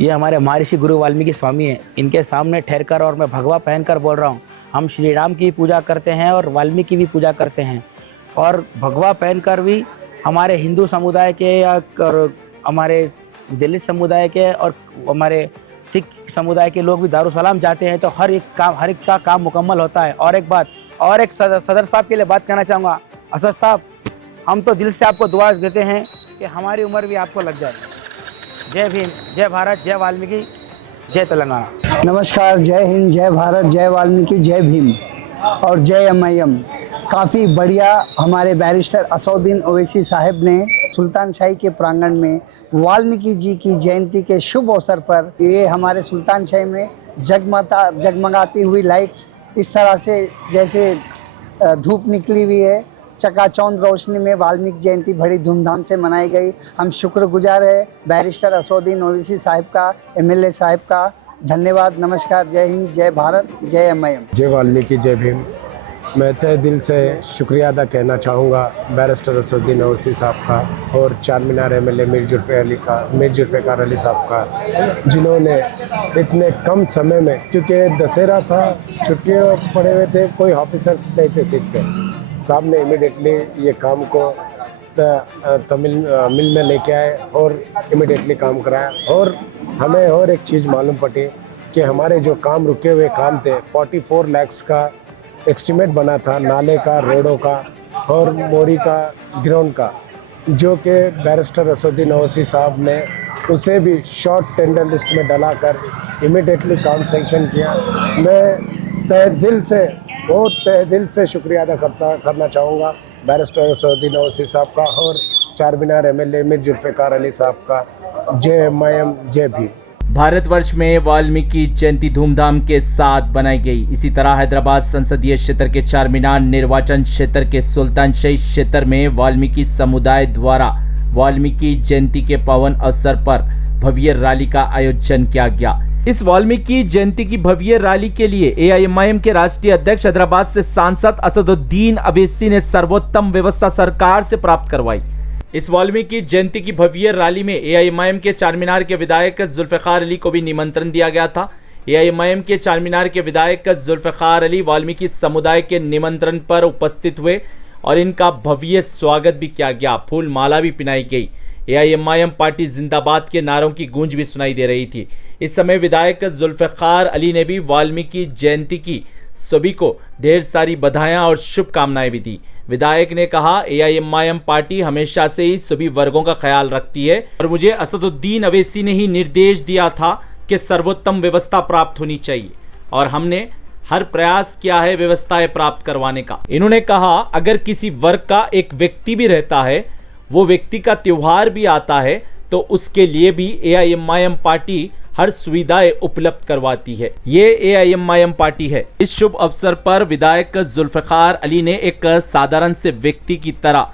ये हमारे महर्षि गुरु वाल्मीकि स्वामी हैं। इनके सामने ठहरकर और मैं भगवा पहनकर बोल रहा हूँ, हम श्री राम की पूजा करते हैं और वाल्मीकि की भी पूजा करते हैं। और भगवा पहनकर भी हमारे हिंदू समुदाय के और हमारे दलित समुदाय के और हमारे सिख समुदाय के लोग भी दारुसलाम जाते हैं, तो हर एक का काम मुकम्मल होता है। और एक सदर साहब के लिए बात कहना चाहूँगा। असद साहब, हम तो दिल से आपको दुआ देते हैं कि हमारी उम्र भी आपको लग जाए। जय भीम, जय भारत, जय वाल्मीकि, जय तेलंगाना। नमस्कार, जय हिंद, जय भारत, जय वाल्मीकि, जय भीम और जय एमआईएम। काफ़ी बढ़िया हमारे बैरिस्टर असदुद्दीन ओवैसी साहब ने सुल्तान शाही के प्रांगण में वाल्मीकि जी की जयंती के शुभ अवसर पर ये हमारे सुल्तान शाही में जगमगाती हुई लाइट इस तरह से जैसे धूप निकली हुई है, चकाचौंध रोशनी में वाल्मीकि जयंती बड़ी धूमधाम से मनाई गई। हम शुक्रगुजार है बैरिस्टर असदुद्दीन ओवैसी साहब का, एमएलए साहब का। धन्यवाद। नमस्कार, जय हिंद, जय भारत, जय एमआईएम। जय वाल्मीकि, जय भीम। मैं तहे दिल से शुक्रिया अदा कहना चाहूँगा बैरिस्टर असदुद्दीन ओवैसी साहब का और चार मीनार एमएलए मीर जुल्फ़िकार अली साहब का, जिन्होंने इतने कम समय में, क्योंकि दशहरा था, छुट्टियाँ पड़े हुए थे, कोई ऑफिसर्स नहीं थे सीट पे, साहब ने इमीडिएटली ये काम को तमिल मिल में लेके आए और इमीडिएटली काम कराया। और हमें और एक चीज़ मालूम पड़ी कि हमारे जो काम रुके हुए काम थे, 44 लाख का एस्टीमेट बना था, नाले का, रोडों का और मोरी का, ग्राउंड का, जो कि बैरिस्टर असदुद्दीन ओवैसी साहब ने उसे भी शॉर्ट टेंडर लिस्ट में डलाकर इमीडिएटली काम सैंक्शन किया। मैं तहे दिल से शुक्रिया अदा करना चाहूँगा बैरिस्टर असदुद्दीन ओवैसी साहब का और चार मीनार एमएलए मीर जुल्फ़िकार अली साहब का। जय एमआईएम, जय भीम। भारतवर्ष में वाल्मीकि जयंती धूमधाम के साथ बनाई गई। इसी तरह हैदराबाद संसदीय क्षेत्र के चार मीनार निर्वाचन क्षेत्र के सुल्तान शाही क्षेत्र में वाल्मीकि समुदाय द्वारा वाल्मीकि जयंती के पावन अवसर पर भव्य रैली का आयोजन किया गया। इस वाल्मीकि जयंती की भव्य रैली के लिए एआईएमआईएम के राष्ट्रीय अध्यक्ष हैदराबाद से सांसद असदुद्दीन ओवैसी ने सर्वोत्तम व्यवस्था सरकार से प्राप्त करवाई। इस वाल्मीकि जयंती की भव्य रैली में एआईएमआईएम के चार मीनार के विधायक जुल्फ़िकार अली को भी निमंत्रण दिया गया था। एआईएमआईएम के चार मीनार के विधायक जुल्फ़िकार अली वाल्मीकि समुदाय के निमंत्रण पर उपस्थित हुए और इनका भव्य स्वागत भी किया गया, फूल माला भी पहनाई गई। एआईएमआईएम पार्टी जिंदाबाद के नारों की गूंज भी सुनाई दे रही थी। इस समय विधायक जुल्फ़िकार अली ने भी वाल्मीकि जयंती की सभी को ढेर सारी बधाइयां और शुभकामनाएं भी दी। विधायक ने कहा, एआईएमआईएम पार्टी हमेशा से ही सभी वर्गों का ख्याल रखती है और मुझे असदुद्दीन ओवैसी ने ही निर्देश दिया था कि सर्वोत्तम व्यवस्था प्राप्त होनी चाहिए और हमने हर प्रयास किया है व्यवस्थाएं प्राप्त करवाने का। इन्होंने कहा, अगर किसी वर्ग का एक व्यक्ति भी रहता है, वो व्यक्ति का त्योहार भी आता है, तो उसके लिए भी एआईएमआईएम पार्टी हर सुविधाएं उपलब्ध करवाती है। ये एआईएमआईएम पार्टी है। इस शुभ अवसर पर विधायक जुल्फ़िकार अली ने एक साधारण से व्यक्ति की तरह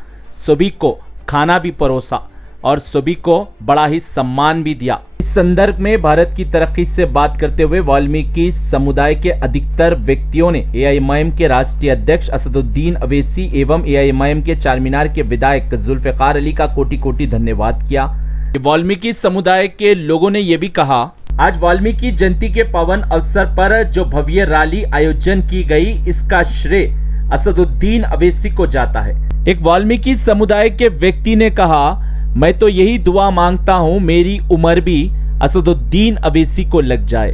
सभी को खाना भी परोसा और सभी को बड़ा ही सम्मान भी दिया। इस संदर्भ में भारत की तरक्की से बात करते हुए वाल्मीकि समुदाय के अधिकतर व्यक्तियों ने एआईएमआईएम के राष्ट्रीय अध्यक्ष असदुद्दीन ओवैसी एवं एआईएमआईएम के चार मीनार के विधायक जुल्फ़िकार अली का कोटि कोटि धन्यवाद किया। वाल्मीकि समुदाय के लोगों ने यह भी कहा, आज वाल्मीकि जयंती के पावन अवसर पर जो भव्य रैली आयोजन की गई, इसका श्रेय असदुद्दीन ओवैसी को जाता है। एक वाल्मीकि समुदाय के व्यक्ति ने कहा, मैं तो यही दुआ मांगता हूं मेरी उम्र भी असदुद्दीन ओवैसी को लग जाए,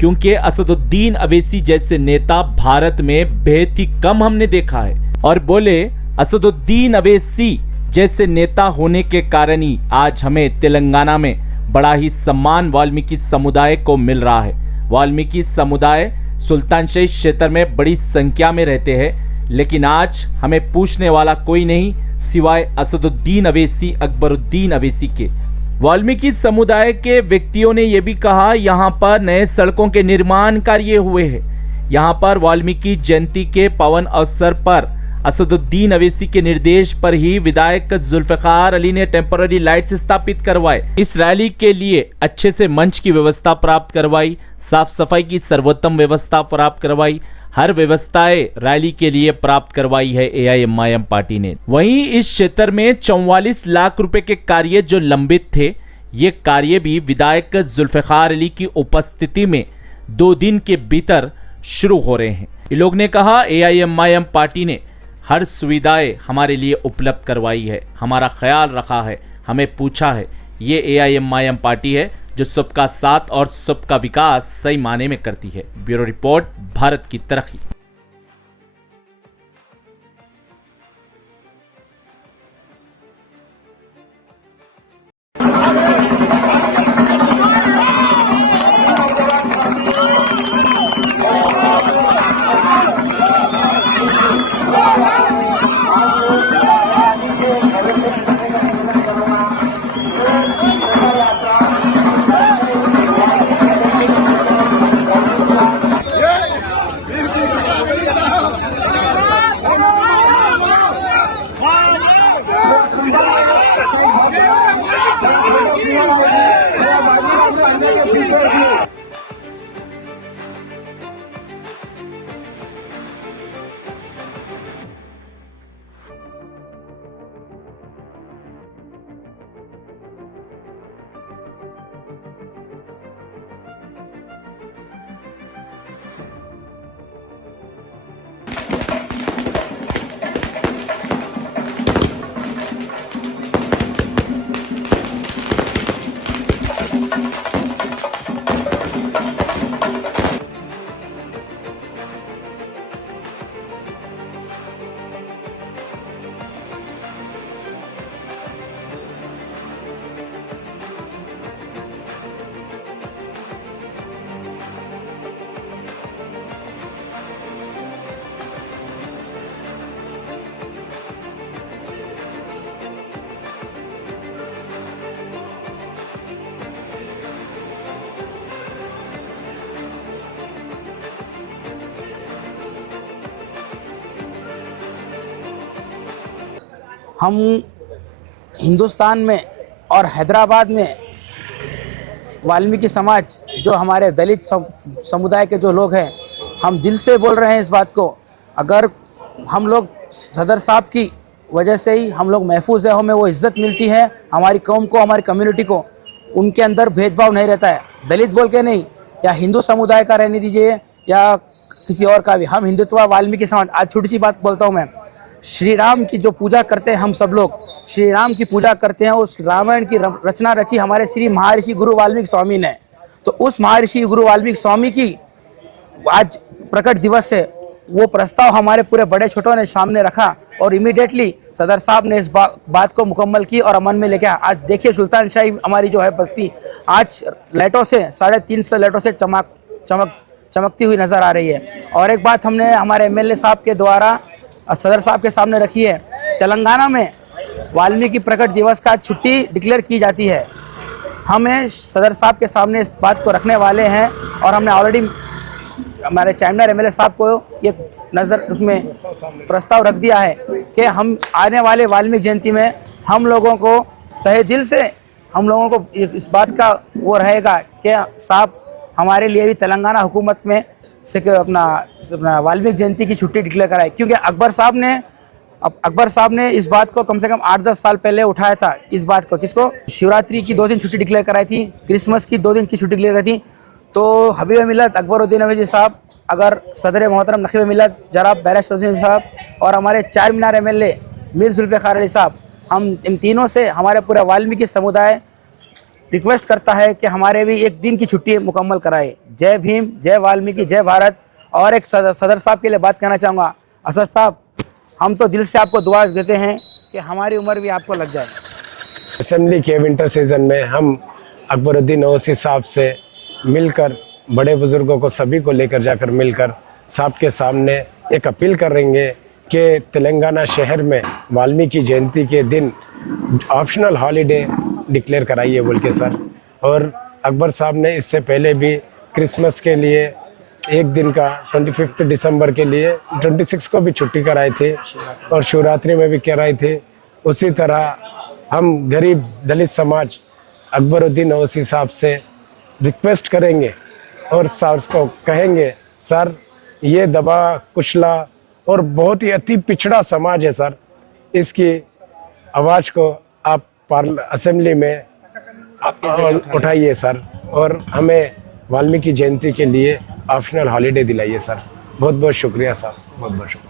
क्योंकि असदुद्दीन ओवैसी जैसे नेता भारत में बेहद ही कम हमने देखा है। और बोले, असदुद्दीन ओवैसी जैसे नेता होने के कारण ही आज हमें तेलंगाना में बड़ा ही सम्मान वाल्मीकि समुदाय को मिल रहा है। वाल्मीकि समुदाय सुल्तान शाही क्षेत्र में बड़ी संख्या में रहते हैं, लेकिन आज हमें पूछने वाला कोई नहीं सिवाय असदुद्दीन ओवैसी, अकबरुद्दीन ओवैसी के। वाल्मीकि समुदाय के व्यक्तियों ने यह भी कहा, यहाँ पर नए सड़कों के निर्माण कार्य हुए हैं। यहाँ पर वाल्मीकि जयंती के पावन अवसर पर असदुद्दीन ओवैसी के निर्देश पर ही विधायक जुल्फ़िकार अली ने टेम्पररी लाइट्स स्थापित करवाए। इस रैली के लिए अच्छे से मंच की व्यवस्था प्राप्त करवाई, साफ सफाई की सर्वोत्तम व्यवस्था प्राप्त करवाई, हर व्यवस्थाएं रैली के लिए प्राप्त करवाई है एआईएमआईएम पार्टी ने। वहीं इस क्षेत्र में 44 लाख रुपए के कार्य जो लंबित थे, ये कार्य भी विधायक जुल्फ़िकार अली की उपस्थिति में 2 दिन के भीतर शुरू हो रहे हैं। ये लोग ने कहा AIMIM पार्टी ने हर सुविधाएं हमारे लिए उपलब्ध करवाई है, हमारा ख्याल रखा है, हमें पूछा है। ये AIMIM पार्टी है जो सबका साथ और सबका विकास सही मायने में करती है। ब्यूरो रिपोर्ट, भारत की तरक्की। हम हिंदुस्तान में और हैदराबाद में वाल्मीकि समाज जो हमारे दलित समुदाय के जो लोग हैं, हम दिल से बोल रहे हैं इस बात को। अगर हम लोग सदर साहब की वजह से ही हम लोग महफूज है, हमें वो इज़्ज़त मिलती है, हमारी कौम को, हमारी कम्युनिटी को, उनके अंदर भेदभाव नहीं रहता है। दलित बोल के नहीं, या हिंदू समुदाय का रहने दीजिए या किसी और का भी, हम हिंदुत्व वाल्मीकि समाज। आज छोटी सी बात बोलता हूँ मैं, श्री राम की जो पूजा करते हैं हम सब लोग, श्री राम की पूजा करते हैं। उस रामायण की रचना रची हमारे श्री महर्षि गुरु वाल्मीकि स्वामी ने। तो उस महर्षि गुरु वाल्मीकि स्वामी की आज प्रकट दिवस है, वो प्रस्ताव हमारे पूरे बड़े छोटों ने सामने रखा और इमीडिएटली सदर साहब ने इस बात को मुकम्मल की और अमन में लेके आया। आज देखिए सुल्तान शाही हमारी जो है बस्ती आज लाइटों से 350 लाइटों से चमकती हुई नज़र आ रही है। और एक बात हमने हमारे MLA साहब के द्वारा सदर साहब के सामने रखी है, तेलंगाना में वाल्मीकि प्रकट दिवस का छुट्टी डिक्लेयर की जाती है। हमें सदर साहब के सामने इस बात को रखने वाले हैं और हमने ऑलरेडी हमारे चाइमनार MLA साहब को ये नज़र उसमें प्रस्ताव रख दिया है कि हम आने वाले वाल्मीकि जयंती में हम लोगों को तहे दिल से हम लोगों को इस बात का वो रहेगा कि साहब हमारे लिए भी तेलंगाना हुकूमत में से अपना वाल्मीकि जयंती की छुट्टी डिक्लेयर कराई। क्योंकि अकबर साहब ने इस बात को कम से कम 8-10 साल पहले उठाया था। इस बात को किसको, शिवरात्रि की 2 दिन छुट्टी डिक्लेयर कराई थी, क्रिसमस की 2 दिन की छुट्टी डिक्लेयर कराई थी। तो हबीब मिलत अकबरुद्दीन अवैसी साहब, अगर सदर मोहतरम नकीब मिलत जनाब बैरिस्टर साहब और हमारे चार मीनार MLA मीर जुल्फ़िकार अली साहब, हम इन तीनों से हमारे पूरा वाल्मीकि समुदाय रिक्वेस्ट करता है कि हमारे भी एक दिन की छुट्टी मुकम्मल कराए। जय भीम, जय वाल्मीकि, जय भारत। और एक सदर साहब के लिए बात कहना चाहूँगा, असद साहब, हम तो दिल से आपको दुआ देते हैं कि हमारी उम्र भी आपको लग जाए। असेंबली के विंटर सीज़न में हम अकबरुद्दीन ओवैसी साहब से मिलकर, बड़े बुज़ुर्गों को सभी को लेकर जाकर मिलकर साहब के सामने एक अपील करेंगे कि तेलंगाना शहर में वाल्मीकि जयंती के दिन ऑप्शनल हॉलीडे डिक्लेयर कराइए बोल के सर। और अकबर साहब ने इससे पहले भी क्रिसमस के लिए एक दिन का 25 दिसंबर के लिए 26 को भी छुट्टी कराई थी और शिवरात्रि में भी कराई थी। उसी तरह हम गरीब दलित समाज अकबरुद्दीन ओवैसी साहब से रिक्वेस्ट करेंगे और सर को कहेंगे, सर ये दबा कुचला और बहुत ही अति पिछड़ा समाज है सर, इसकी आवाज़ को आप असेंबली में आप कैसे उठा उठाइए सर, और हमें वाल्मीकि जयंती के लिए ऑप्शनल हॉलीडे दिलाइए सर। बहुत बहुत शुक्रिया सर, बहुत बहुत शुक्रिया।